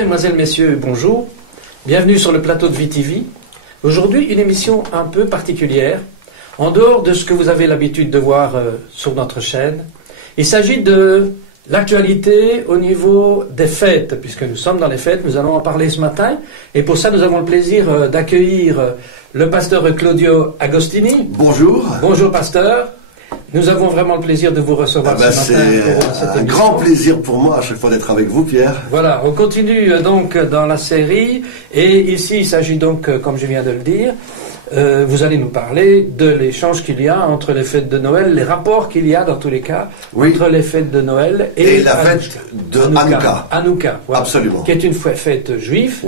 mesdemoiselles, messieurs, bonjour. Bienvenue sur le plateau de VTV. Aujourd'hui, une émission un peu particulière, en dehors de ce que vous avez l'habitude de voir sur notre chaîne. Il s'agit de l'actualité au niveau des fêtes, puisque nous sommes dans les fêtes, nous allons en parler ce matin. Et pour ça, nous avons le plaisir d'accueillir le pasteur Claudio Agostini. Bonjour. Bonjour, pasteur. Nous avons vraiment le plaisir de vous recevoir ce matin. C'est un grand plaisir pour moi à chaque fois d'être avec vous, Pierre. Voilà, on continue donc dans la série. Et ici, il s'agit donc, comme je viens de le dire, vous allez nous parler de l'échange qu'il y a entre les fêtes de Noël, les rapports qu'il y a dans tous les cas entre les fêtes de Noël et la fête de Hanouka. Hanouka, voilà. Absolument. Qui est une fête juive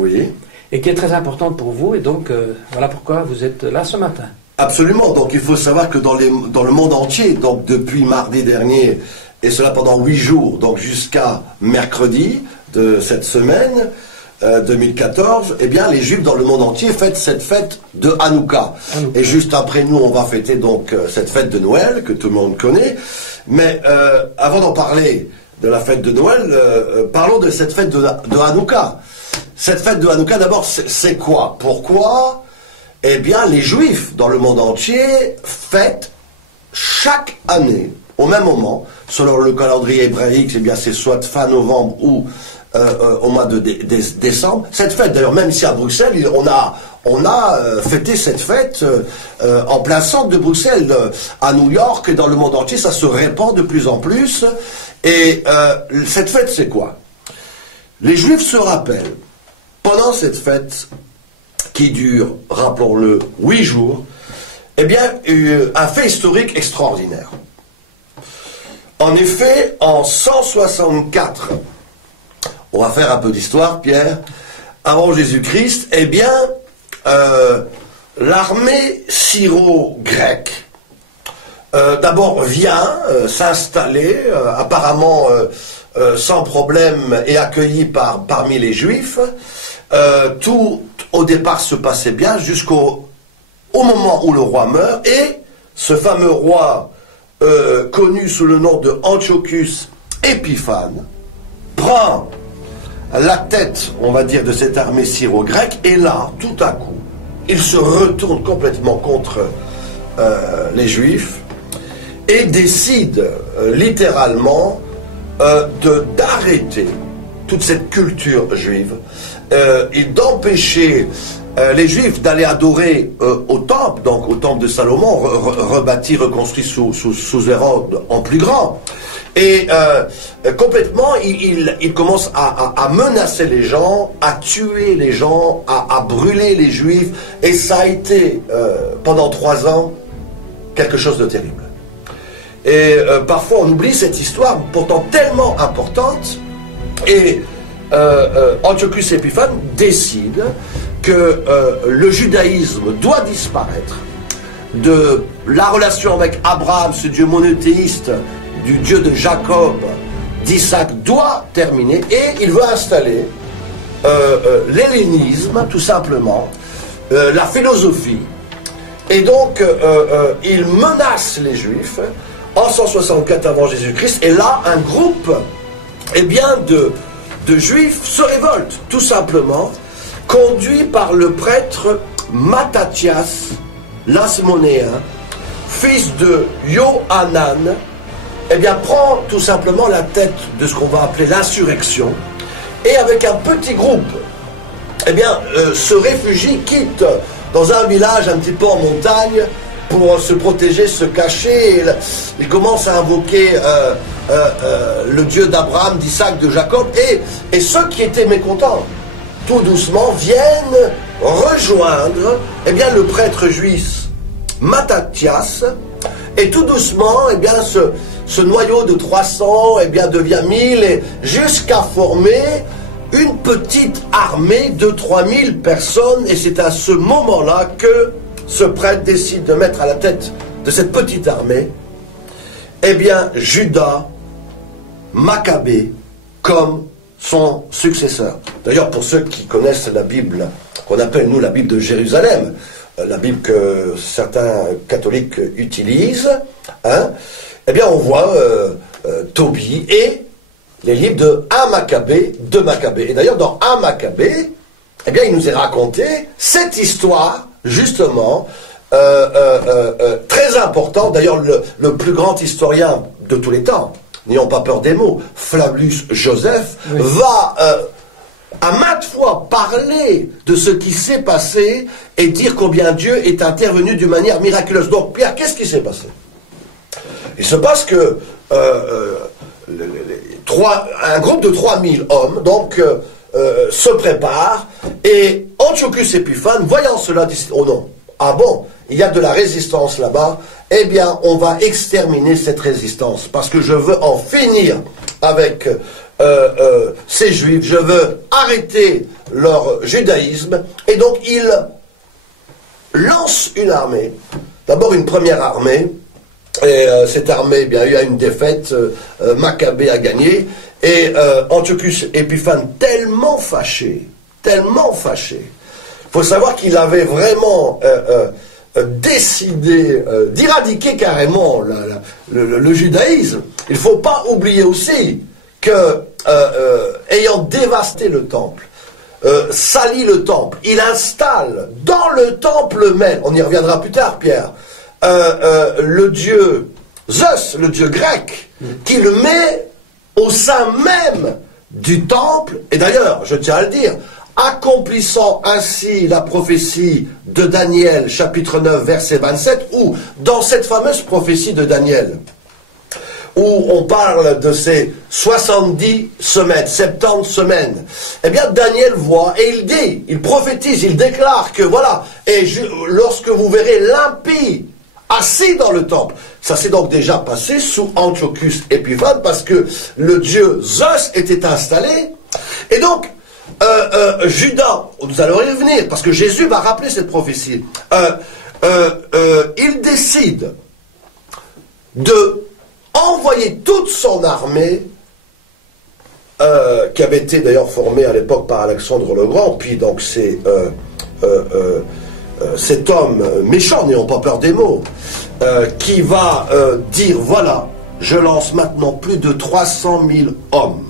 et qui est très importante pour vous. Et donc, voilà pourquoi vous êtes là ce matin. Absolument. Donc, il faut savoir que dans le monde entier, donc depuis mardi dernier, et cela pendant 8 jours, donc jusqu'à mercredi de cette semaine 2014, eh bien, les Juifs dans le monde entier fêtent cette fête de Hanouka. Et juste après nous, on va fêter donc cette fête de Noël que tout le monde connaît. Mais avant d'en parler de la fête de Noël, parlons de cette fête de Hanouka. Cette fête de Hanouka, d'abord, c'est quoi? Pourquoi? Eh bien, les Juifs dans le monde entier fêtent chaque année, au même moment, selon le calendrier hébraïque, eh bien, c'est soit fin novembre ou au mois de décembre. Cette fête, d'ailleurs, même ici à Bruxelles, on a fêté cette fête en plein centre de Bruxelles, à New York, et dans le monde entier, ça se répand de plus en plus. Et cette fête, c'est quoi? Les Juifs se rappellent, pendant cette fête, qui dure, rappelons-le, 8 jours, eh bien, un fait historique extraordinaire. En effet, en 164, on va faire un peu d'histoire, Pierre, avant Jésus-Christ, eh bien, l'armée syro-grecque, d'abord vient s'installer, apparemment sans problème et accueillie parmi les Juifs. Tout au départ se passait bien jusqu'au moment où le roi meurt, et ce fameux roi connu sous le nom de Antiochus Épiphane prend la tête, on va dire, de cette armée syro-grecque, et là, tout à coup, il se retourne complètement contre les Juifs et décide littéralement d'arrêter toute cette culture juive et d'empêcher les Juifs d'aller adorer au temple, donc au temple de Salomon, rebâti, reconstruit sous Hérode en plus grand. Et complètement, il commence à menacer les gens, à tuer les gens, à brûler les Juifs. Et ça a été, pendant 3 ans, quelque chose de terrible. Et parfois, on oublie cette histoire, pourtant tellement importante. Et Antiochus Épiphane décide que le judaïsme doit disparaître, de la relation avec Abraham, ce Dieu monothéiste, du Dieu de Jacob, d'Isaac, doit terminer, et il veut installer l'hellénisme, tout simplement, la philosophie. Et donc, il menace les Juifs en 164 avant Jésus-Christ, et là, un groupe, eh bien, de Juifs se révoltent, tout simplement, conduit par le prêtre Mattathias l'Asmonéen, fils de Yohanan, eh bien, prend tout simplement la tête de ce qu'on va appeler l'insurrection, et avec un petit groupe, eh bien, se réfugie, quitte dans un village un petit peu en montagne pour se protéger, se cacher. Et il commence à invoquer le Dieu d'Abraham, d'Isaac, de Jacob, et ceux qui étaient mécontents, tout doucement, viennent rejoindre, eh bien, le prêtre juif Mattathias, et tout doucement, eh bien, ce noyau de 300, eh bien, devient 1000, et jusqu'à former une petite armée de 3000 personnes, et c'est à ce moment-là que ce prêtre décide de mettre à la tête de cette petite armée, eh bien, Judas Maccabée comme son successeur. D'ailleurs, pour ceux qui connaissent la Bible, qu'on appelle nous la Bible de Jérusalem, la Bible que certains catholiques utilisent, hein, eh bien, on voit Tobie et les livres de 1 Maccabée, 2 Maccabée. Et d'ailleurs, dans 1 Maccabée, eh bien, il nous est raconté cette histoire, justement, très importante. D'ailleurs, le plus grand historien de tous les temps, n'ayons pas peur des mots, Flavius Joseph, va à maintes fois parler de ce qui s'est passé et dire combien Dieu est intervenu d'une manière miraculeuse. Donc, Pierre, qu'est-ce qui s'est passé? Il se passe que un groupe de 3000 hommes, donc, se prépare, et Antiochus Épiphane, voyant cela, dit, oh non, ah bon, il y a de la résistance là-bas, eh bien, on va exterminer cette résistance, parce que je veux en finir avec ces Juifs, je veux arrêter leur judaïsme, et donc il lance une armée, d'abord une première armée, et cette armée, eh bien, il y a une défaite, Maccabée a gagné, et Antiochus Épiphane, tellement fâché, il faut savoir qu'il avait vraiment décidé d'éradiquer carrément le judaïsme. Il ne faut pas oublier aussi que, ayant dévasté le temple, sali le temple, il installe dans le temple même, on y reviendra plus tard, Pierre, le dieu Zeus, le dieu grec, qui le met au sein même du temple, et d'ailleurs, je tiens à le dire, accomplissant ainsi la prophétie de Daniel, chapitre 9, verset 27, où, dans cette fameuse prophétie de Daniel, où on parle de ces 70 semaines, 70 semaines, eh bien, Daniel voit, et il dit, il prophétise, il déclare que, voilà, et lorsque vous verrez l'impie assis dans le temple. Ça s'est donc déjà passé sous Antiochus Épiphane parce que le dieu Zeus était installé. Et donc, Judas, nous allons y revenir, parce que Jésus va rappeler cette prophétie. Il décide de envoyer toute son armée, qui avait été d'ailleurs formée à l'époque par Alexandre le Grand, puis donc c'est cet homme méchant, n'ayons pas peur des mots, qui va dire, voilà, je lance maintenant plus de 300 000 hommes.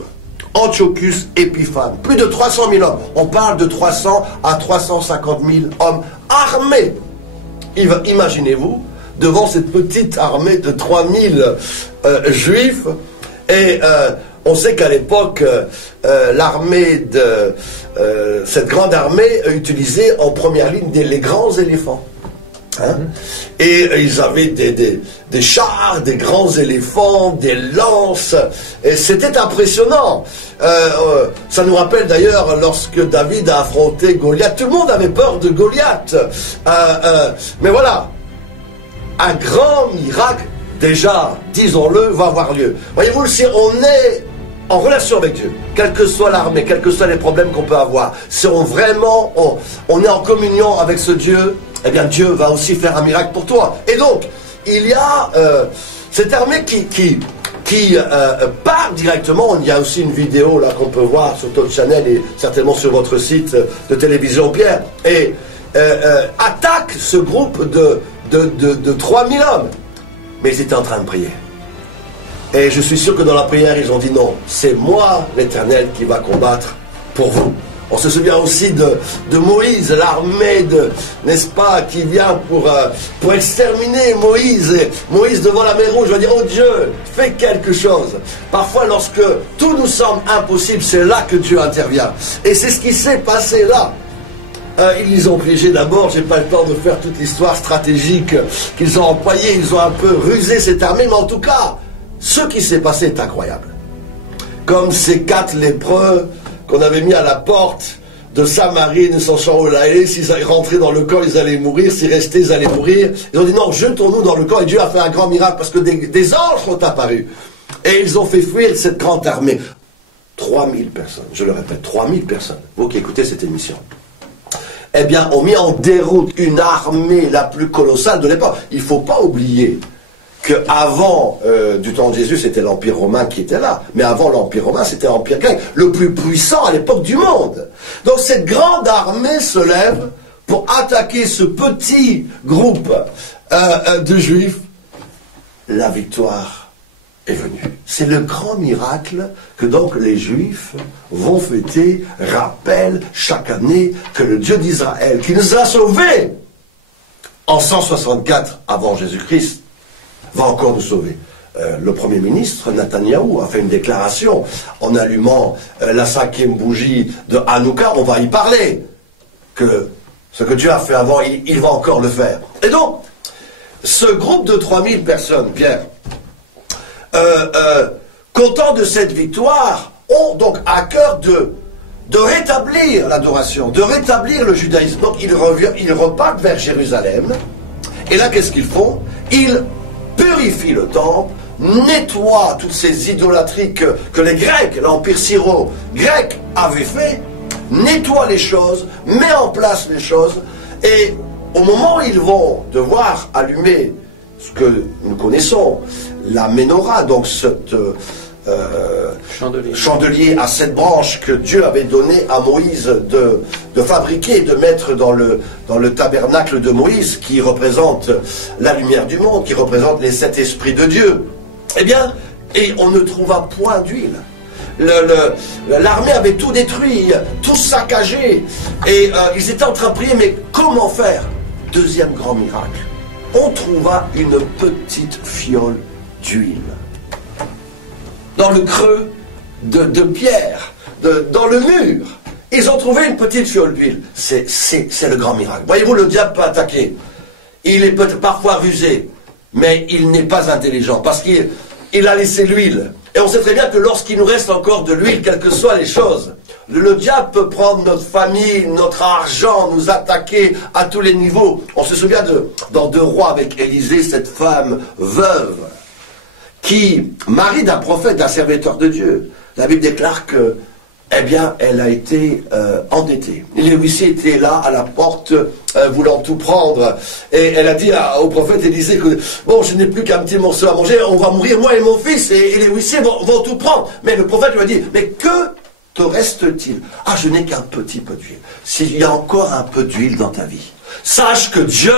Antiochus Épiphane, plus de 300 000 hommes. On parle de 300 à 350 000 hommes armés. Imaginez-vous, devant cette petite armée de 3000 juifs, et on sait qu'à l'époque, l'armée de cette grande armée utilisait en première ligne les grands éléphants. Hein? Et ils avaient des chars, des grands éléphants, des lances, et c'était impressionnant. Ça nous rappelle d'ailleurs lorsque David a affronté Goliath, tout le monde avait peur de Goliath. Mais voilà, un grand miracle, déjà, disons-le, va avoir lieu. Voyez-vous, si on est en relation avec Dieu, quelle que soit l'armée, quels que soient les problèmes qu'on peut avoir, si on vraiment, on est en communion avec ce Dieu, eh bien Dieu va aussi faire un miracle pour toi. Et donc, il y a cette armée qui part directement. Il y a aussi une vidéo là qu'on peut voir sur Talk Channel et certainement sur votre site de télévision, Pierre, et attaque ce groupe de 3000 hommes. Mais ils étaient en train de prier. Et je suis sûr que dans la prière, ils ont dit non, c'est moi, l'Éternel, qui va combattre pour vous. On se souvient aussi de Moïse, l'armée n'est-ce pas, qui vient pour exterminer Moïse. Et Moïse devant la mer Rouge va dire, oh Dieu, fais quelque chose. Parfois, lorsque tout nous semble impossible, c'est là que Dieu intervient. Et c'est ce qui s'est passé là. Ils les ont piégés d'abord, j'ai pas le temps de faire toute l'histoire stratégique qu'ils ont employée, ils ont un peu rusé cette armée, mais en tout cas, ce qui s'est passé est incroyable. Comme ces 4 lépreux qu'on avait mis à la porte de Samarie, ne sachant où aller, s'ils rentraient dans le camp, ils allaient mourir, s'ils restaient, ils allaient mourir. Ils ont dit non, jetons-nous dans le camp, et Dieu a fait un grand miracle, parce que des anges sont apparus. Et ils ont fait fuir cette grande armée. 3000 personnes, je le répète, 3000 personnes, vous qui écoutez cette émission, eh bien, ont mis en déroute une armée la plus colossale de l'époque. Il ne faut pas oublier qu'avant du temps de Jésus, c'était l'Empire romain qui était là. Mais avant l'Empire romain, c'était l'Empire grec, le plus puissant à l'époque du monde. Donc cette grande armée se lève pour attaquer ce petit groupe de Juifs. La victoire est venu. C'est le grand miracle que donc les Juifs vont fêter, rappellent chaque année que le Dieu d'Israël, qui nous a sauvés en 164 avant Jésus-Christ, va encore nous sauver. Le Premier ministre, Netanyahou, a fait une déclaration en allumant la 5e bougie de Hanouka, on va y parler, que ce que Dieu a fait avant, il va encore le faire. Et donc, ce groupe de 3000 personnes, Pierre, contents de cette victoire, ont donc à cœur de rétablir l'adoration, de rétablir le judaïsme. Donc ils repartent vers Jérusalem, et là qu'est-ce qu'ils font? Ils purifient le temple, nettoient toutes ces idolâtries que les Grecs, l'Empire syro-grec avait fait, nettoient les choses, met en place les choses, et au moment où ils vont devoir allumer ce que nous connaissons, la menorah, donc cette chandelier à 7 branches que Dieu avait donné à Moïse de fabriquer, de mettre dans le tabernacle de Moïse, qui représente la lumière du monde, qui représente les 7 esprits de Dieu. Eh bien, et on ne trouva point d'huile. L'armée avait tout détruit, tout saccagé, et ils étaient en train de prier, mais comment faire? Deuxième grand miracle, on trouva une petite fiole d'huile dans le creux de pierre, dans le mur. Ils ont trouvé une petite fiole d'huile. C'est le grand miracle. Voyez-vous, le diable peut attaquer. Il est peut-être parfois rusé, mais il n'est pas intelligent, parce qu'il a laissé l'huile. Et on sait très bien que lorsqu'il nous reste encore de l'huile, quelles que soient les choses, le diable peut prendre notre famille, notre argent, nous attaquer à tous les niveaux. On se souvient dans 2 Rois avec Élisée, cette femme veuve, qui, mari d'un prophète, d'un serviteur de Dieu. La Bible déclare que, eh bien, elle a été endettée. Les huissiers étaient là, à la porte, voulant tout prendre. Et elle a dit au prophète Élisée que, bon, je n'ai plus qu'un petit morceau à manger, on va mourir, moi et mon fils, et les huissiers vont tout prendre. Mais le prophète lui a dit, mais que te reste-t-il? Ah, je n'ai qu'un petit peu d'huile. S'il y a encore un peu d'huile dans ta vie, sache que Dieu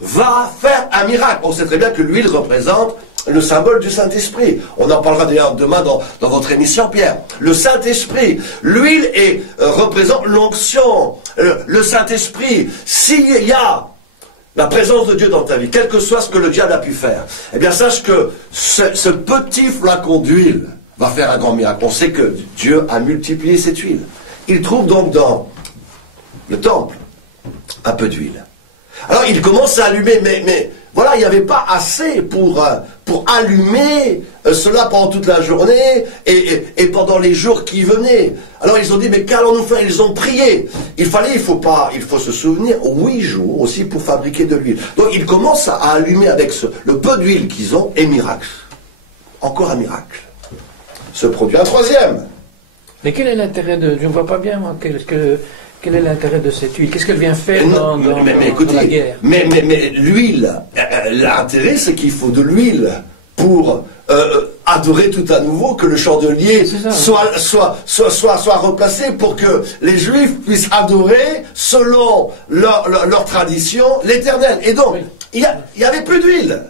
va faire un miracle. On sait très bien que l'huile représente le symbole du Saint-Esprit. On en parlera d'ailleurs demain dans votre émission, Pierre. Le Saint-Esprit, l'huile représente l'onction, le Saint-Esprit. S'il y a la présence de Dieu dans ta vie, quel que soit ce que le diable a pu faire, eh bien sache que ce petit flacon d'huile va faire un grand miracle. On sait que Dieu a multiplié cette huile. Il trouve donc dans le temple un peu d'huile. Alors il commence à allumer, mais voilà, il n'y avait pas assez pour allumer cela pendant toute la journée et pendant les jours qui venaient. Alors ils ont dit, mais qu'allons-nous faire? Ils ont prié. Il faut se souvenir, 8 jours aussi pour fabriquer de l'huile. Donc ils commencent à allumer avec le peu d'huile qu'ils ont, et miracle. Encore un miracle se produit. Un troisième. Mais quel est l'intérêt de... Je ne vois pas bien, moi, quel est l'intérêt de cette huile? Qu'est-ce qu'elle vient faire dans la guerre? Mais l'huile, l'intérêt, c'est qu'il faut de l'huile pour adorer tout à nouveau, que le chandelier soit replacé, pour que les Juifs puissent adorer, selon leur tradition, l'Éternel. Et donc, il n'y avait plus d'huile.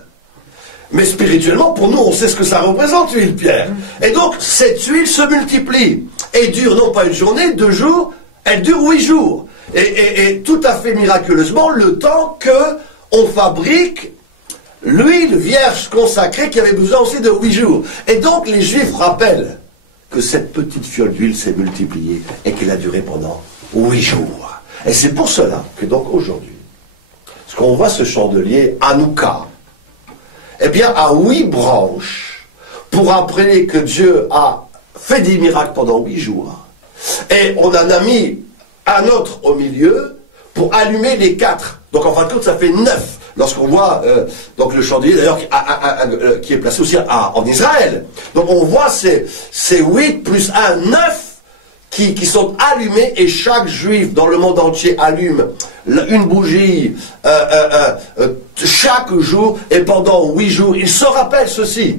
Mais spirituellement, pour nous, on sait ce que ça représente, l'huile, Pierre. Et donc, cette huile se multiplie et dure non pas une journée, 2 jours, elle dure 8 jours. Et tout à fait miraculeusement, le temps qu'on fabrique l'huile vierge consacrée, qui avait besoin aussi de 8 jours. Et donc, les Juifs rappellent que cette petite fiole d'huile s'est multipliée et qu'elle a duré pendant 8 jours. Et c'est pour cela que donc aujourd'hui, parce qu'on voit ce chandelier Hanouka, eh bien, à 8 branches, pour rappeler que Dieu a fait des miracles pendant 8 jours. Et on en a mis un autre au milieu pour allumer les 4. Donc en fin de compte, ça fait 9. Lorsqu'on voit donc le chandelier, d'ailleurs, qui est placé aussi en Israël. Donc on voit ces 8 plus 1, 9 qui sont allumés, et chaque juif dans le monde entier allume une bougie chaque jour, et pendant 8 jours, il se rappelle ceci,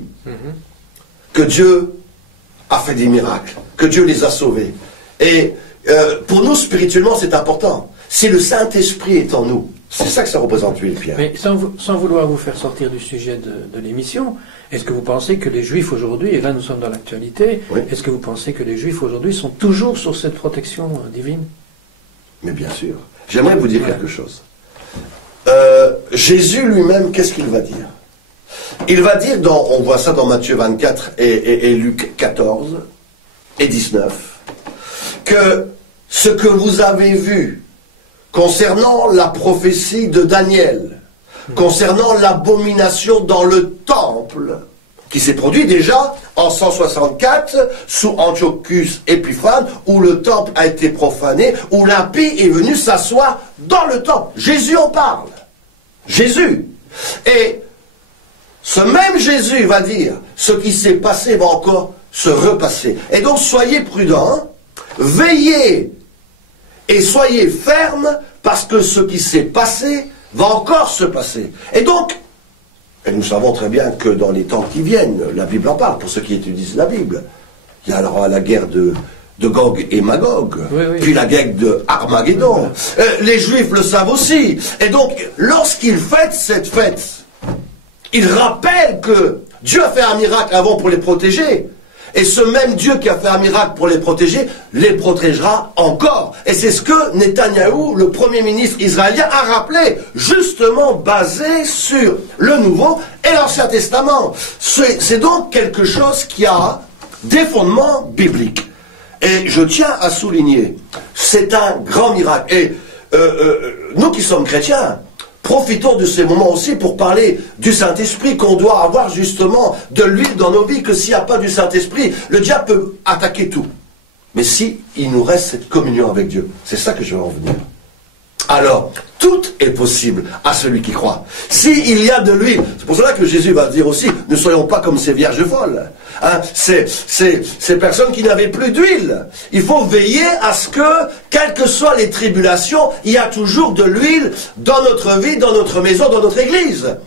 que Dieu a fait des miracles, que Dieu les a sauvés. Et pour nous, spirituellement, c'est important. si le Saint-Esprit est en nous. C'est ça que ça représente, l'huile, Pierre. Mais sans vouloir vous faire sortir du sujet de l'émission, est-ce que vous pensez que les Juifs aujourd'hui, et là nous sommes dans l'actualité, oui. Est-ce que vous pensez que les Juifs aujourd'hui sont toujours sur cette protection divine? Mais bien sûr. J'aimerais vous dire quelque chose. Jésus lui-même, qu'est-ce qu'il va dire? Il va dire, on voit ça dans Matthieu 24 et Luc 14 et 19, que ce que vous avez vu concernant la prophétie de Daniel, concernant l'abomination dans le temple, qui s'est produit déjà en 164 sous Antiochus Épiphane, où le temple a été profané, où l'impie est venu s'asseoir dans le temple. Jésus en parle. Jésus. Et ce même Jésus va dire, ce qui s'est passé va encore se repasser. Et donc soyez prudents, veillez et soyez fermes, parce que ce qui s'est passé va encore se passer. Et donc, et nous savons très bien que dans les temps qui viennent, la Bible en parle, pour ceux qui étudient la Bible. Il y a alors la guerre de Gog et Magog, oui. Puis la guerre de Armageddon. Les Juifs le savent aussi. Et donc, lorsqu'ils fêtent cette fête, ils rappellent que Dieu a fait un miracle avant pour les protéger. Et ce même Dieu qui a fait un miracle pour les protéger, les protégera encore. Et c'est ce que Netanyahou, le premier ministre israélien, a rappelé, justement basé sur le Nouveau et l'Ancien Testament. C'est donc quelque chose qui a des fondements bibliques. Et je tiens à souligner, c'est un grand miracle. Et nous qui sommes chrétiens, profitons de ces moments aussi pour parler du Saint-Esprit, qu'on doit avoir justement de l'huile dans nos vies, que s'il n'y a pas du Saint-Esprit, le diable peut attaquer tout. Mais si il nous reste cette communion avec Dieu, c'est ça que je veux en venir. Alors, tout est possible à celui qui croit. S'il y a de l'huile, c'est pour cela que Jésus va dire aussi, ne soyons pas comme ces vierges folles. Hein, ces personnes qui n'avaient plus d'huile. Il faut veiller à ce que, quelles que soient les tribulations, il y a toujours de l'huile dans notre vie, dans notre maison, dans notre église.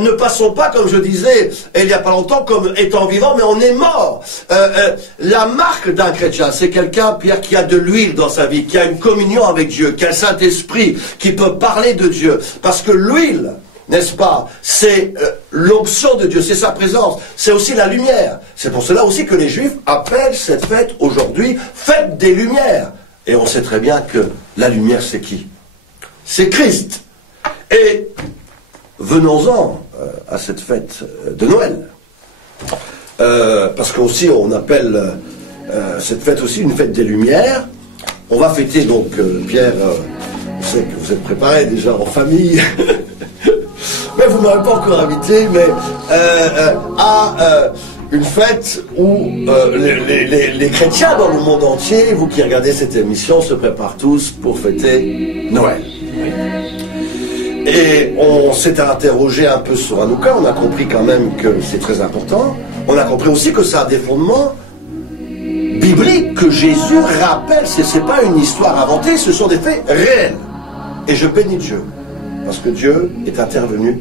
Ne passons pas, comme je disais il n'y a pas longtemps, comme étant vivant, mais on est mort. La marque d'un chrétien, c'est quelqu'un, Pierre, qui a de l'huile dans sa vie, qui a une communion avec Dieu, qui a le Saint-Esprit, qui peut parler de Dieu. Parce que l'huile, n'est-ce pas, c'est l'onction de Dieu, c'est sa présence, c'est aussi la lumière. C'est pour cela aussi que les Juifs appellent cette fête aujourd'hui fête des Lumières. Et on sait très bien que la lumière, c'est qui? C'est Christ. Et venons-en à cette fête de Noël. Parce qu'aussi on appelle cette fête aussi une fête des Lumières. On va fêter donc, Pierre, je sais que vous êtes préparés déjà en famille, mais vous ne m'avez pas encore invité, mais à une fête où les chrétiens dans le monde entier, vous qui regardez cette émission, se préparent tous pour fêter Noël. Et on s'est interrogé un peu sur Hanouka, on a compris quand même que c'est très important. On a compris aussi que ça a des fondements bibliques, que Jésus rappelle. C'est pas une histoire inventée, ce sont des faits réels. Et je bénis Dieu, parce que Dieu est intervenu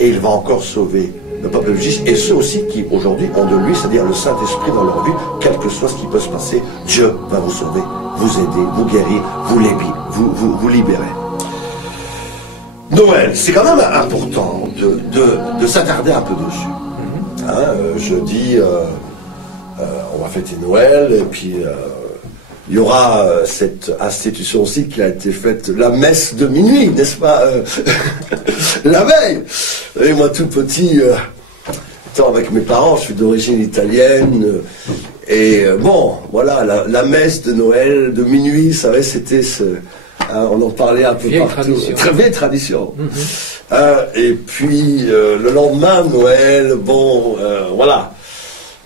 et il va encore sauver le peuple juif et ceux aussi qui aujourd'hui ont de lui, c'est-à-dire le Saint-Esprit dans leur vie, quel que soit ce qui peut se passer, Dieu va vous sauver, vous aider, vous guérir, vous libérer. Noël, c'est quand même important de s'attarder un peu dessus. Hein, je dis, on va fêter Noël, et puis il y aura cette institution aussi qui a été faite, la messe de minuit, n'est-ce pas, la veille. Et moi tout petit, avec mes parents, je suis d'origine italienne, et bon, voilà, la messe de Noël de minuit, vous savez, c'était on en parlait un peu vieille partout. Tradition. Très vieille tradition. Et puis, le lendemain, Noël, bon, voilà.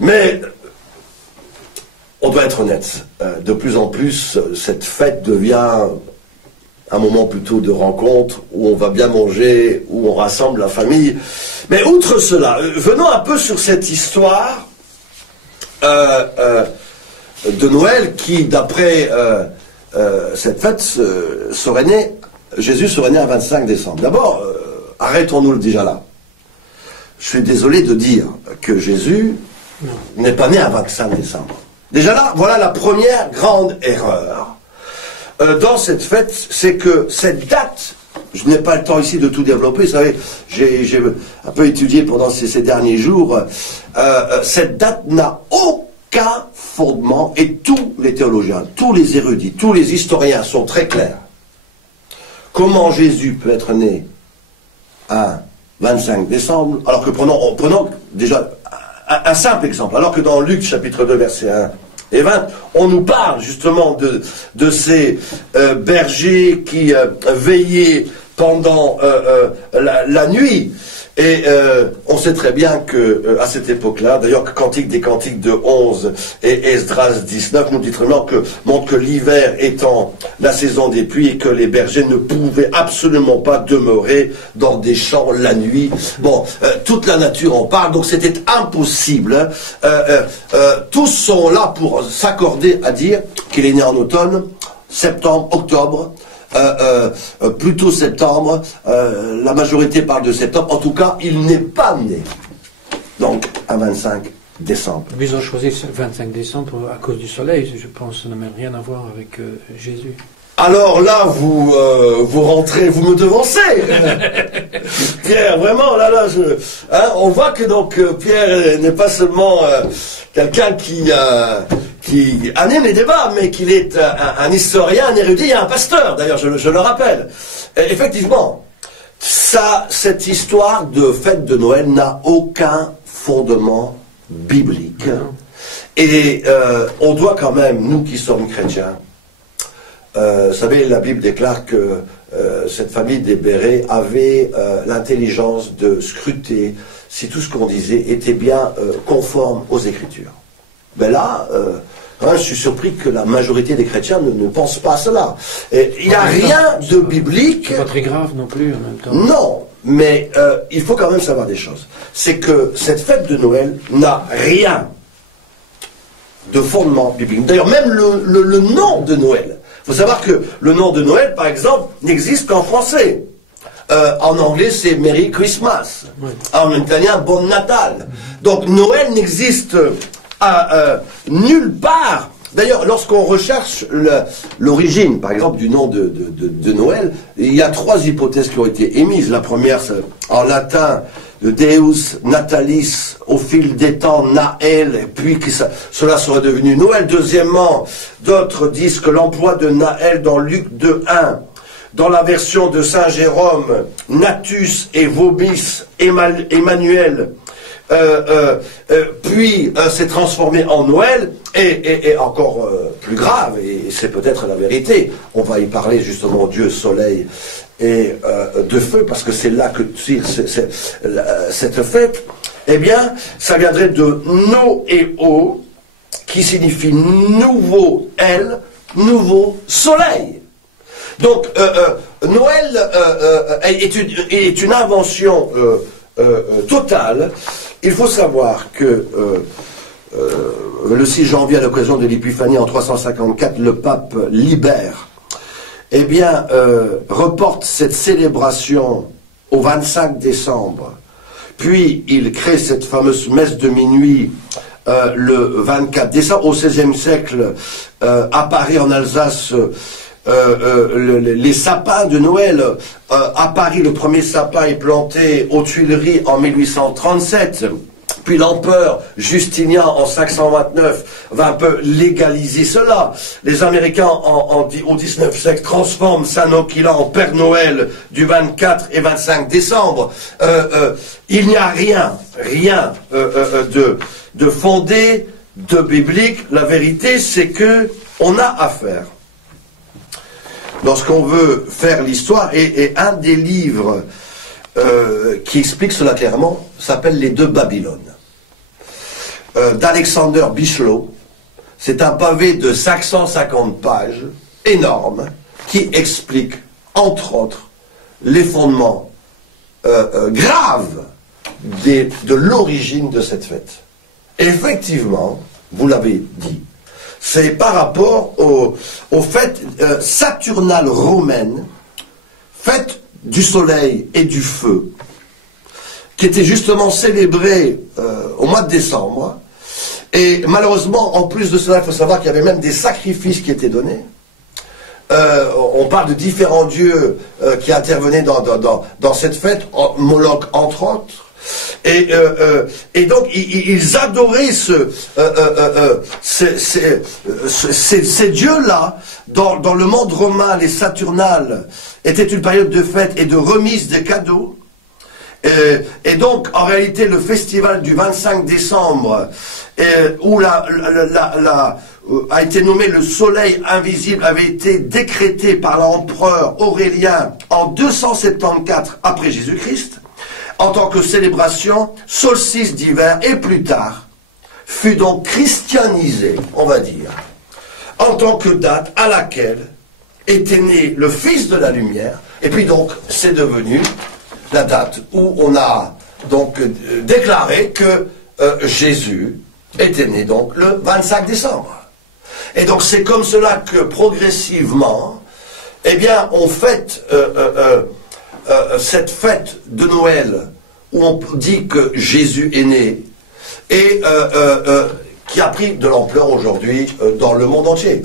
Mais, on doit être honnête. De plus en plus, cette fête devient un moment plutôt de rencontre, où on va bien manger, où on rassemble la famille. Mais outre cela, venons un peu sur cette histoire de Noël qui, d'après cette fête, Jésus serait né un 25 décembre. D'abord, arrêtons-nous déjà là. Je suis désolé de dire que Jésus n'est pas né un 25 décembre. Déjà là, voilà la première grande erreur. dans cette fête, c'est que cette date, je n'ai pas le temps ici de tout développer, vous savez, j'ai un peu étudié pendant ces derniers jours, cette date n'a aucun fondement, et tous les théologiens, tous les érudits, tous les historiens sont très clairs. Comment Jésus peut être né un 25 décembre, alors que prenons déjà un simple exemple, alors que dans Luc chapitre 2 verset 1 et 20, on nous parle justement de ces bergers qui veillaient pendant la nuit. Et on sait très bien que à cette époque-là, d'ailleurs que Cantique des Cantiques de 11 et Esdras 19 nous dit très bien montre que l'hiver étant la saison des pluies et que les bergers ne pouvaient absolument pas demeurer dans des champs la nuit. Bon, toute la nature en parle, donc c'était impossible. Tous sont là pour s'accorder à dire qu'il est né en automne, septembre, octobre. Plutôt septembre, la majorité parle de septembre, en tout cas il n'est pas né donc un 25 décembre. Ils ont choisi le 25 décembre à cause du soleil, je pense, ça n'a même rien à voir avec Jésus. Alors là, vous rentrez, vous me devancez. Pierre, vraiment, là, on voit que donc Pierre n'est pas seulement quelqu'un qui anime les débats, mais qu'il est un historien, un érudit et un pasteur. D'ailleurs, je le rappelle. Et effectivement, cette histoire de fête de Noël n'a aucun fondement biblique. Et on doit quand même, nous qui sommes chrétiens, vous savez, la Bible déclare que cette famille des Bérets avait l'intelligence de scruter si tout ce qu'on disait était bien conforme aux Écritures. Mais là, je suis surpris que la majorité des chrétiens ne pensent pas à cela. Il n'y a rien de biblique. C'est pas très grave non plus en même temps. Non, mais il faut quand même savoir des choses. C'est que cette fête de Noël n'a rien de fondement biblique. D'ailleurs, même le nom de Noël. Il faut savoir que le nom de Noël, par exemple, n'existe qu'en français. En anglais, c'est Merry Christmas. Oui. En italien, Bon Natal. Donc Noël n'existe nulle part. D'ailleurs, lorsqu'on recherche l'origine, par exemple, du nom de Noël, il y a 3 hypothèses qui ont été émises. La première, c'est en latin, de Deus Natalis, au fil des temps, Naël, et puis que cela serait devenu Noël. Deuxièmement, d'autres disent que l'emploi de Naël dans Luc 2.1, dans la version de Saint Jérôme, Natus et Vobis, Emmanuel, puis s'est transformé en Noël, et encore plus grave, et c'est peut-être la vérité, on va y parler justement au Dieu soleil et de feu, parce que c'est là que tire cette fête, eh bien, ça viendrait de Noéo, qui signifie nouveau El, nouveau soleil. Donc, Noël est une invention totale. Il faut savoir que le 6 janvier, à l'occasion de l'Épiphanie en 354, le pape Libère, eh bien, reporte cette célébration au 25 décembre. Puis, il crée cette fameuse messe de minuit le 24 décembre. Au XVIe siècle, à Paris, en Alsace, les sapins de Noël. À Paris, le premier sapin est planté aux Tuileries en 1837. Puis l'empereur Justinien en 529 va un peu légaliser cela. Les Américains au 19e siècle transforment Saint-Noquilan en Père Noël du 24 et 25 décembre. Il n'y a rien de fondé, de biblique. La vérité, c'est que on a affaire, lorsqu'on veut faire l'histoire, et un des livres qui explique cela clairement s'appelle Les 2 Babylones, d'Alexander Bichelot. C'est un pavé de 550 pages, énorme, qui explique, entre autres, les fondements graves de l'origine de cette fête. Et effectivement, vous l'avez dit, c'est par rapport aux fêtes saturnales romaines, fêtes du soleil et du feu, qui étaient justement célébrées au mois de décembre. Et malheureusement, en plus de cela, il faut savoir qu'il y avait même des sacrifices qui étaient donnés. on parle de différents dieux qui intervenaient dans cette fête, Moloch entre autres. Et donc ils adoraient ces dieux-là. Dans le monde romain, les Saturnales étaient une période de fête et de remise des cadeaux. Et donc, en réalité, le festival du 25 décembre, où a été nommé le soleil invisible, avait été décrété par l'empereur Aurélien en 274 après Jésus-Christ, en tant que célébration, solstice d'hiver, et plus tard, fut donc christianisé, on va dire, en tant que date à laquelle était né le Fils de la lumière, et puis donc, c'est devenu la date où on a donc déclaré que Jésus était né donc le 25 décembre. Et donc c'est comme cela que progressivement, eh bien, on fête cette fête de Noël où on dit que Jésus est né et qui a pris de l'ampleur aujourd'hui dans le monde entier.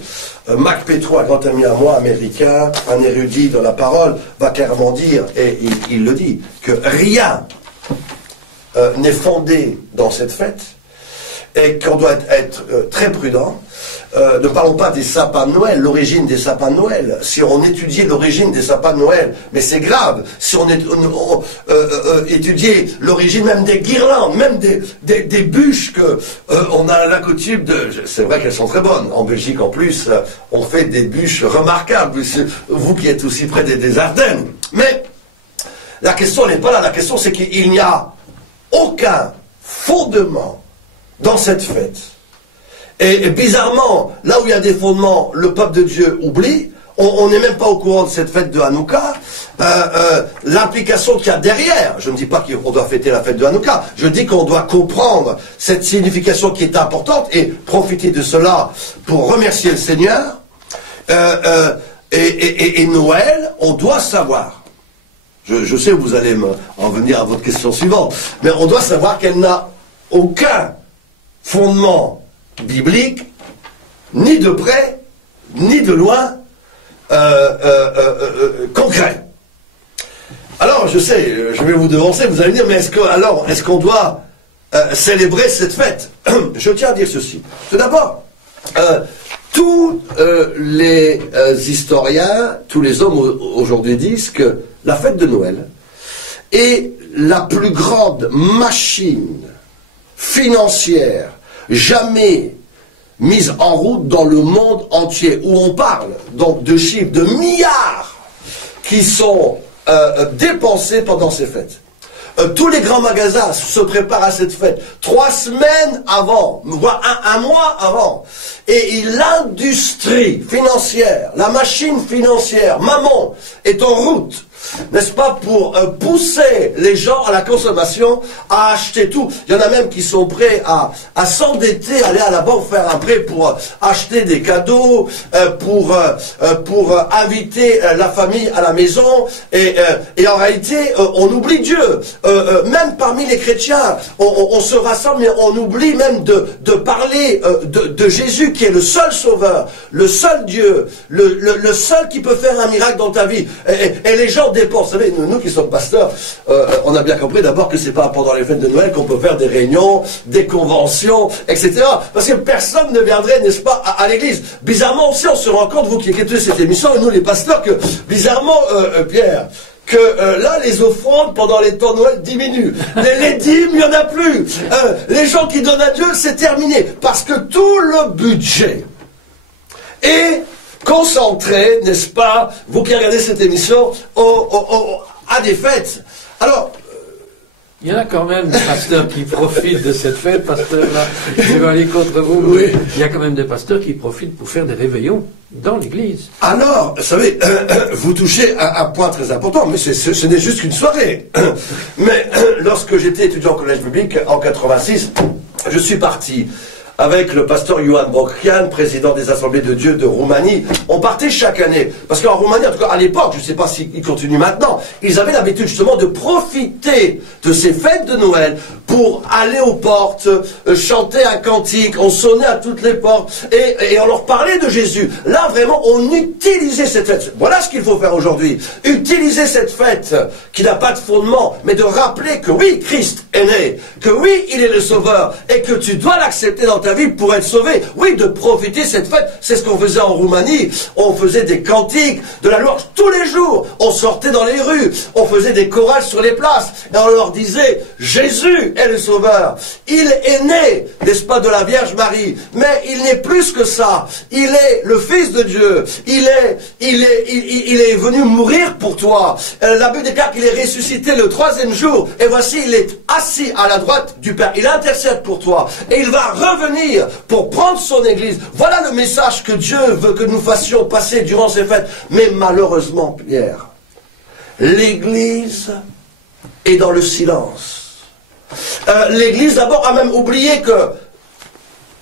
Mac Petro, un grand ami à moi, américain, un érudit dans la parole, va clairement dire, et il le dit, que rien n'est fondé dans cette fête, et qu'on doit être très prudent. Ne parlons pas des sapins de Noël, l'origine des sapins de Noël. Si on étudiait l'origine des sapins de Noël, mais c'est grave, si on étudiait l'origine même des guirlandes, même des bûches que on a la coutume de... C'est vrai qu'elles sont très bonnes. En Belgique, en plus, on fait des bûches remarquables. Vous qui êtes aussi près des Ardennes. Mais la question n'est pas là. La question, c'est qu'il n'y a aucun fondement dans cette fête. Et bizarrement, là où il y a des fondements, le peuple de Dieu oublie. On n'est même pas au courant de cette fête de Hanouka. L'implication qu'il y a derrière, je ne dis pas qu'on doit fêter la fête de Hanouka, je dis qu'on doit comprendre cette signification qui est importante et profiter de cela pour remercier le Seigneur. Et Noël, on doit savoir, je sais où vous allez en venir à votre question suivante, mais on doit savoir qu'elle n'a aucun fondement biblique, ni de près, ni de loin, concret. Alors, je sais, je vais vous devancer, vous allez me dire, mais est-ce qu'on doit célébrer cette fête? Je tiens à dire ceci. Tout d'abord, tous les historiens, tous les hommes aujourd'hui disent que la fête de Noël est la plus grande machine financière jamais mise en route dans le monde entier, où on parle donc de chiffres, de milliards qui sont dépensés pendant ces fêtes. Tous les grands magasins se préparent à cette fête 3 semaines avant, voire un mois avant. Et l'industrie financière, la machine financière, maman, est en route, n'est-ce pas, pour pousser les gens à la consommation, à acheter tout. Il y en a même qui sont prêts à s'endetter, aller à la banque faire un prêt pour acheter des cadeaux, pour inviter la famille à la maison. Et en réalité, on oublie Dieu. Même parmi les chrétiens, on se rassemble, mais on oublie même de parler de Jésus, qui est le seul sauveur, le seul Dieu, le seul qui peut faire un miracle dans ta vie. Et les gens dépensent. Vous savez, nous qui sommes pasteurs, on a bien compris d'abord que c'est pas pendant les fêtes de Noël qu'on peut faire des réunions, des conventions, etc. Parce que personne ne viendrait, n'est-ce pas, à l'église. Bizarrement aussi, on se rend compte, vous qui écoutez cette émission, et nous les pasteurs, que bizarrement, Pierre, que là, les offrandes pendant les temps de Noël diminuent. Les dîmes, il n'y en a plus. Les gens qui donnent à Dieu, c'est terminé. Parce que tout le budget est concentré, n'est-ce pas, vous qui regardez cette émission, à des fêtes. Alors, il y en a quand même des pasteurs qui profitent de cette fête, pasteur, là, je vais aller contre vous. Oui. Il y a quand même des pasteurs qui profitent pour faire des réveillons dans l'église. Alors, vous savez, vous touchez un point très important, mais ce n'est juste qu'une soirée. Mais lorsque j'étais étudiant au collège public, en 86, je suis parti avec le pasteur Ioan Brocchian, président des Assemblées de Dieu de Roumanie. On partait chaque année. Parce qu'en Roumanie, en tout cas à l'époque, je ne sais pas s'ils continuent maintenant, ils avaient l'habitude justement de profiter de ces fêtes de Noël pour aller aux portes, chanter un cantique, on sonnait à toutes les portes et on leur parlait de Jésus. Là, vraiment, on utilisait cette fête. Voilà ce qu'il faut faire aujourd'hui. Utiliser cette fête qui n'a pas de fondement, mais de rappeler que oui, Christ est né, que oui, il est le Sauveur et que tu dois l'accepter dans ta vie pour être sauvé. Oui, de profiter de cette fête. C'est ce qu'on faisait en Roumanie. On faisait des cantiques, de la louange tous les jours. On sortait dans les rues. On faisait des chorales sur les places. Et on leur disait, Jésus est le Sauveur. Il est né, n'est-ce pas, de la Vierge Marie. Mais il n'est plus que ça. Il est le Fils de Dieu. Il est venu mourir pour toi. La Bible déclare qu'il est ressuscité le 3e jour. Et voici, il est assis à la droite du Père. Il intercède pour toi. Et il va revenir pour prendre son Église. Voilà le message que Dieu veut que nous fassions passer durant ces fêtes. Mais malheureusement, Pierre, l'Église est dans le silence. L'Église d'abord a même oublié que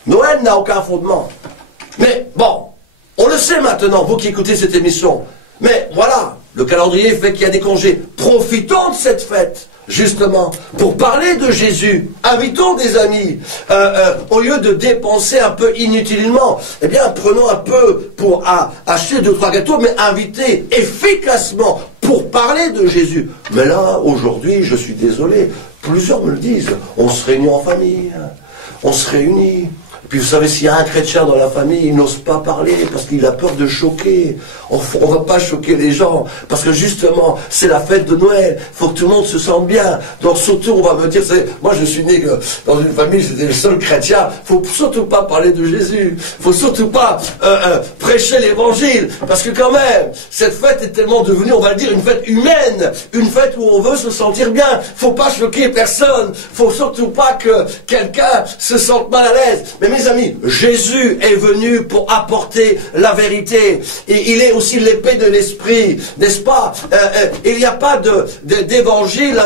Noël n'a aucun fondement. Mais bon, on le sait maintenant, vous qui écoutez cette émission. Mais voilà, le calendrier fait qu'il y a des congés. Profitons de cette fête. Justement, pour parler de Jésus, invitons des amis, au lieu de dépenser un peu inutilement, eh bien, prenons un peu pour acheter 2-3 gâteaux, mais inviter efficacement pour parler de Jésus. Mais là, aujourd'hui, je suis désolé, plusieurs me le disent, on se réunit en famille, on se réunit. Puis vous savez, s'il y a un chrétien dans la famille, il n'ose pas parler parce qu'il a peur de choquer. On ne va pas choquer les gens parce que justement, c'est la fête de Noël. Il faut que tout le monde se sente bien. Donc surtout, on va me dire, moi je suis né dans une famille, j'étais le seul chrétien. Il ne faut surtout pas parler de Jésus. Il ne faut surtout pas prêcher l'évangile. Parce que quand même, cette fête est tellement devenue, on va le dire, une fête humaine. Une fête où on veut se sentir bien. Il ne faut pas choquer personne. Il ne faut surtout pas que quelqu'un se sente mal à l'aise. Mais mes amis, Jésus est venu pour apporter la vérité. Et il est aussi l'épée de l'esprit, n'est-ce pas? Il n'y a pas d'évangile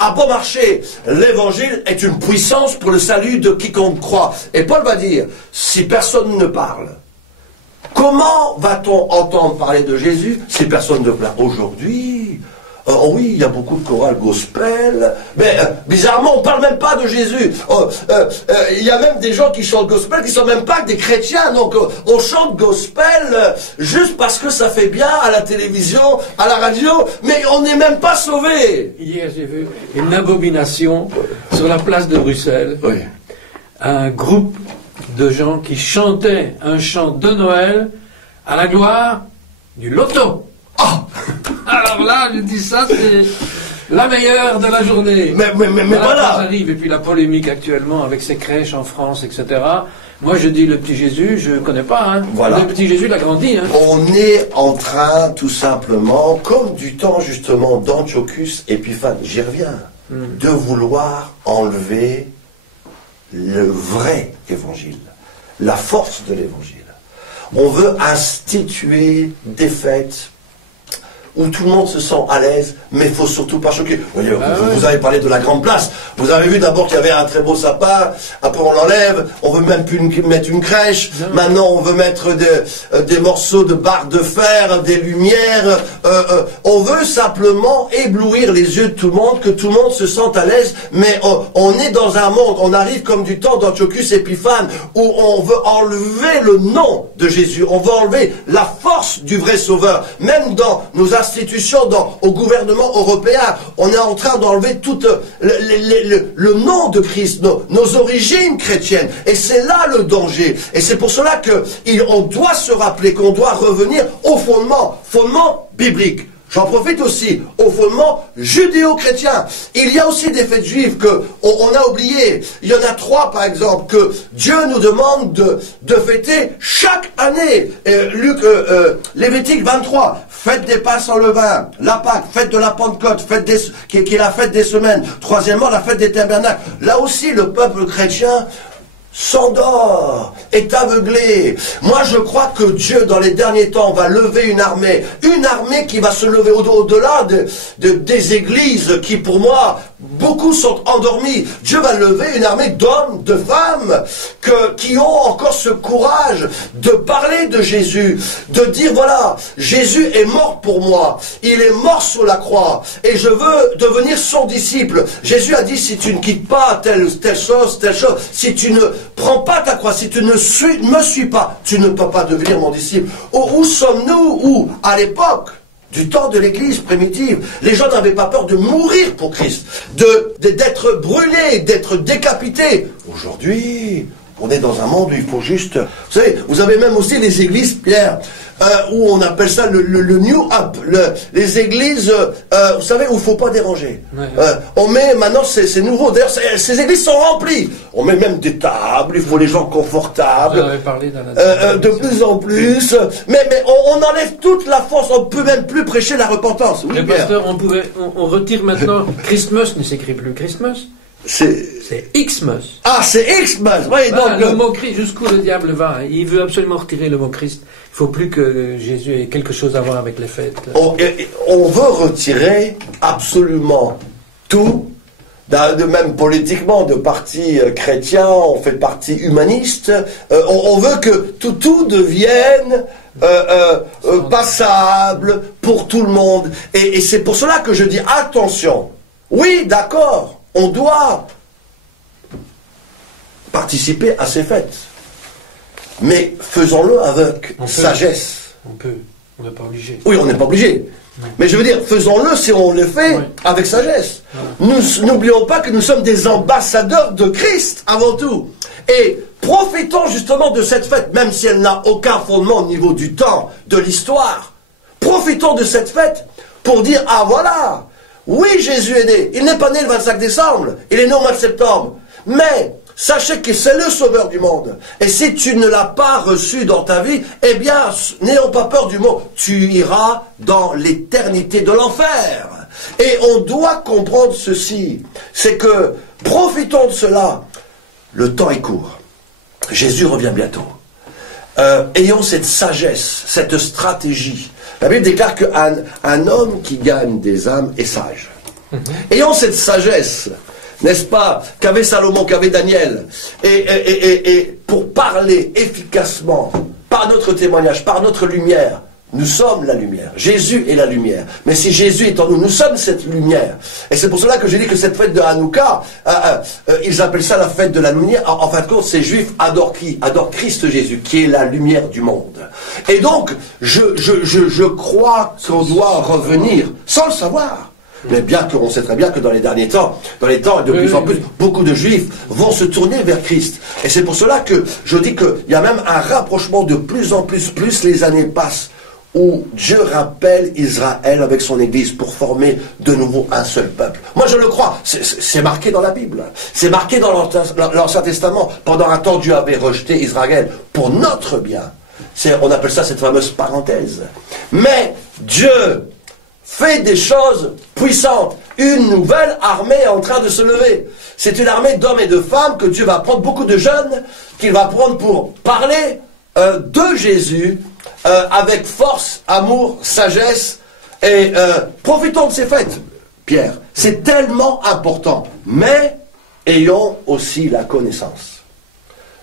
à bon marché. L'évangile est une puissance pour le salut de quiconque croit. Et Paul va dire, si personne ne parle, comment va-t-on entendre parler de Jésus si personne ne parle? Aujourd'hui, oh oui, il y a beaucoup de chorales gospel, mais bizarrement, on ne parle même pas de Jésus. Il y a même des gens qui chantent gospel qui ne sont même pas des chrétiens. Donc, on chante gospel juste parce que ça fait bien à la télévision, à la radio, mais on n'est même pas sauvé. Hier, j'ai vu une abomination sur la place de Bruxelles. Oui. Un groupe de gens qui chantaient un chant de Noël à la gloire du loto. Oh. Alors là, je dis ça, c'est la meilleure de la journée. Mais voilà. Ça arrive. Et puis la polémique actuellement avec ces crèches en France, etc. Moi, je dis le petit Jésus, je ne connais pas. Hein. Voilà. Le petit Jésus, il a grandi. Hein. On est en train, tout simplement, comme du temps justement d'Antiochus Épiphane, j'y reviens, de vouloir enlever le vrai évangile, la force de l'évangile. On veut instituer des fêtes où tout le monde se sent à l'aise, mais il ne faut surtout pas choquer. Voyez, vous avez parlé de la grande place. Vous avez vu d'abord qu'il y avait un très beau sapin, après on l'enlève, on veut même plus mettre une crèche, maintenant on veut mettre des morceaux de barres de fer, des lumières, on veut simplement éblouir les yeux de tout le monde, que tout le monde se sente à l'aise, mais on est dans un monde, on arrive comme du temps d'Antiochus Épiphane, où on veut enlever le nom de Jésus, on veut enlever la force du vrai Sauveur, même dans nos institutions, au gouvernement européen, on est en train d'enlever tout le nom de Christ, nos origines chrétiennes. Et c'est là le danger. Et c'est pour cela qu'on doit se rappeler qu'on doit revenir au fondement biblique. J'en profite aussi au fondement judéo-chrétien. Il y a aussi des fêtes juives qu'on a oubliées. Il y en a 3 par exemple que Dieu nous demande de fêter chaque année. Lévitique 23, fête des pains sans levain, la Pâque, fête de la Pentecôte, qui est la fête des semaines. Troisièmement, la fête des tabernacles. Là aussi, le peuple chrétien s'endort, est aveuglé. Moi, je crois que Dieu, dans les derniers temps, va lever une armée qui va se lever au-delà des églises qui, pour moi, beaucoup sont endormis. Dieu va lever une armée d'hommes, de femmes, qui ont encore ce courage de parler de Jésus, de dire voilà, Jésus est mort pour moi, il est mort sur la croix, et je veux devenir son disciple. Jésus a dit, si tu ne quittes pas telle chose, si tu ne prends pas ta croix, si tu ne me suis pas, tu ne peux pas devenir mon disciple. Où sommes-nous? Où? À l'époque du temps de l'église primitive, les gens n'avaient pas peur de mourir pour Christ, d'être brûlés, d'être décapités. Aujourd'hui, on est dans un monde où il faut juste... Vous savez, vous avez même aussi les églises, Pierre, où on appelle ça le New Up, les églises, vous savez, où il ne faut pas déranger. Ouais. On met, maintenant c'est nouveau, d'ailleurs ces églises sont remplies. On met même des tables, il faut les gens confortables. J'en avais parlé dans la de plus en plus. Mais on enlève toute la force, on ne peut même plus prêcher la repentance. Oui, le pasteur, on retire maintenant Christmas, ne s'écrit plus Christmas. C'est Xmas. Ah, c'est Xmas. Oui, voilà, donc le mot Christ, jusqu'où le diable va. Il veut absolument retirer le mot Christ. Il ne faut plus que Jésus ait quelque chose à voir avec les fêtes. On veut retirer absolument tout, même politiquement, de partis chrétiens, on fait parti humaniste. On veut que tout devienne passable pour tout le monde. Et c'est pour cela que je dis attention. Oui, d'accord. On doit participer à ces fêtes. Mais faisons-le avec sagesse. On n'est pas obligé. Oui, on n'est pas obligé. Oui. Mais je veux dire, faisons-le si on le fait avec sagesse. N'oublions pas que nous sommes des ambassadeurs de Christ, avant tout. Et profitons justement de cette fête, même si elle n'a aucun fondement au niveau du temps, de l'histoire. Profitons de cette fête pour dire, ah voilà, oui, Jésus est né. Il n'est pas né le 25 décembre. Il est né au mois de septembre. Mais sachez que c'est le sauveur du monde. Et si tu ne l'as pas reçu dans ta vie, eh bien, n'ayons pas peur du mot. Tu iras dans l'éternité de l'enfer. Et on doit comprendre ceci. C'est que, profitons de cela. Le temps est court. Jésus revient bientôt. Ayons cette sagesse, cette stratégie. La Bible déclare qu'un homme qui gagne des âmes est sage. Ayons cette sagesse, n'est-ce pas, qu'avait Salomon, qu'avait Daniel, et pour parler efficacement, par notre témoignage, par notre lumière, nous sommes la lumière. Jésus est la lumière. Mais si Jésus est en nous, nous sommes cette lumière. Et c'est pour cela que j'ai dit que cette fête de Hanouka, ils appellent ça la fête de la lumière. En fin de compte, ces Juifs adorent qui? Adorent Christ Jésus, qui est la lumière du monde. Et donc, je crois qu'on doit revenir, sans le savoir. Mais bien qu'on sait très bien que dans les derniers temps, de plus en plus, beaucoup de Juifs vont se tourner vers Christ. Et c'est pour cela que je dis qu'il y a même un rapprochement de plus en plus les années passent, où Dieu rappelle Israël avec son Église pour former de nouveau un seul peuple. Moi je le crois, c'est marqué dans la Bible, c'est marqué dans l'Ancien Testament. Pendant un temps Dieu avait rejeté Israël pour notre bien. On appelle ça cette fameuse parenthèse. Mais Dieu fait des choses puissantes. Une nouvelle armée est en train de se lever. C'est une armée d'hommes et de femmes que Dieu va prendre, beaucoup de jeunes, qu'il va prendre pour parler de Jésus, avec force, amour, sagesse, et profitons de ces fêtes, Pierre. C'est tellement important, mais ayons aussi la connaissance.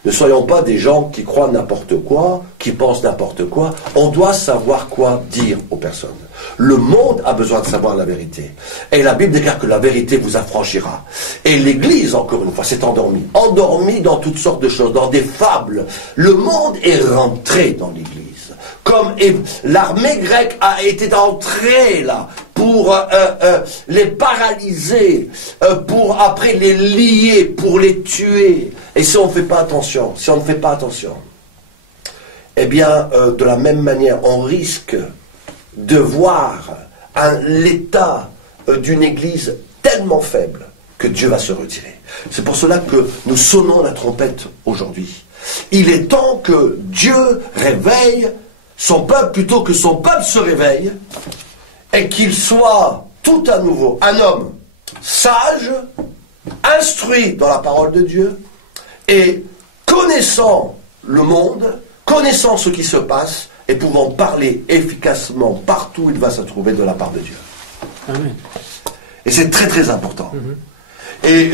Ne soyons pas des gens qui croient n'importe quoi, qui pensent n'importe quoi. On doit savoir quoi dire aux personnes. Le monde a besoin de savoir la vérité. Et la Bible déclare que la vérité vous affranchira. Et l'Église, encore une fois, s'est endormie. Endormie dans toutes sortes de choses, dans des fables. Le monde est rentré dans l'Église. Comme l'armée grecque a été entrée là, pour les paralyser, pour après les lier, pour les tuer. Et si on ne fait pas attention, eh bien, de la même manière, on risque de voir l'état d'une église tellement faible que Dieu va se retirer. C'est pour cela que nous sonnons la trompette aujourd'hui. Il est temps que Dieu réveille son peuple plutôt que son peuple se réveille et qu'il soit tout à nouveau un homme sage, instruit dans la parole de Dieu et connaissant le monde, connaissant ce qui se passe et pouvant parler efficacement partout où il va se trouver de la part de Dieu. Amen. Et c'est très très important. Et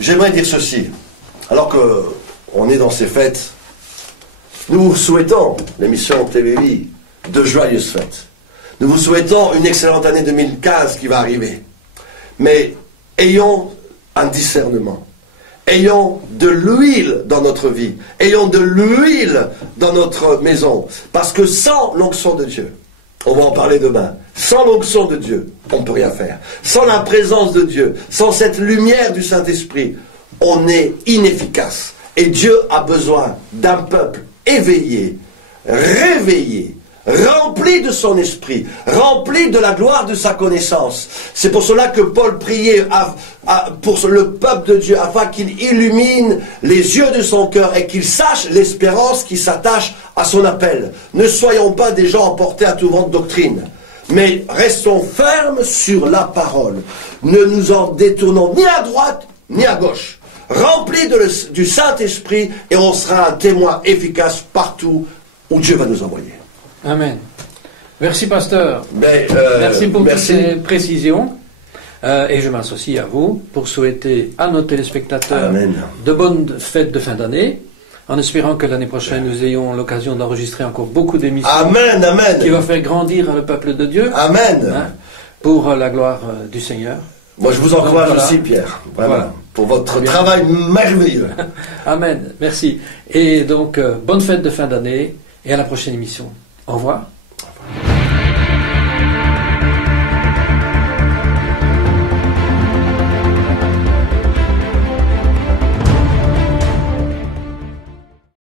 j'aimerais dire ceci, alors qu'on est dans ces fêtes, nous vous souhaitons, l'émission TVI, de joyeuses fêtes. Nous vous souhaitons une excellente année 2015 qui va arriver. Mais ayons un discernement. Ayons de l'huile dans notre vie. Ayons de l'huile dans notre maison. Parce que sans l'onction de Dieu, on va en parler demain, sans l'onction de Dieu, on ne peut rien faire. Sans la présence de Dieu, sans cette lumière du Saint-Esprit, on est inefficace. Et Dieu a besoin d'un peuple éveillé, réveillé, rempli de son esprit, rempli de la gloire de sa connaissance. C'est pour cela que Paul priait pour le peuple de Dieu, afin qu'il illumine les yeux de son cœur et qu'il sache l'espérance qui s'attache à son appel. Ne soyons pas des gens emportés à tout vent de doctrine, mais restons fermes sur la parole. Ne nous en détournons ni à droite ni à gauche. Remplis du Saint-Esprit et on sera un témoin efficace partout où Dieu va nous envoyer. Amen. Merci, pasteur. Merci pour toutes ces précisions. Et je m'associe à vous pour souhaiter à nos téléspectateurs de bonnes fêtes de fin d'année, en espérant que l'année prochaine nous ayons l'occasion d'enregistrer encore beaucoup d'émissions. Amen, amen. Qui va faire grandir le peuple de Dieu. Amen. Pour la gloire du Seigneur. Moi, je vous encourage aussi, Pierre. Voilà. Pour votre travail merveilleux. Amen. Merci. Et donc, bonne fête de fin d'année et à la prochaine émission. Au revoir.